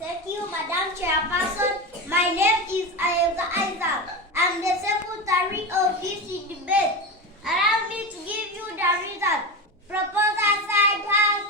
Thank you, Madam Chairperson. My name is Ayeza Isaac. I'm the secretary of this debate. Allow me to give you the result. Proposal side has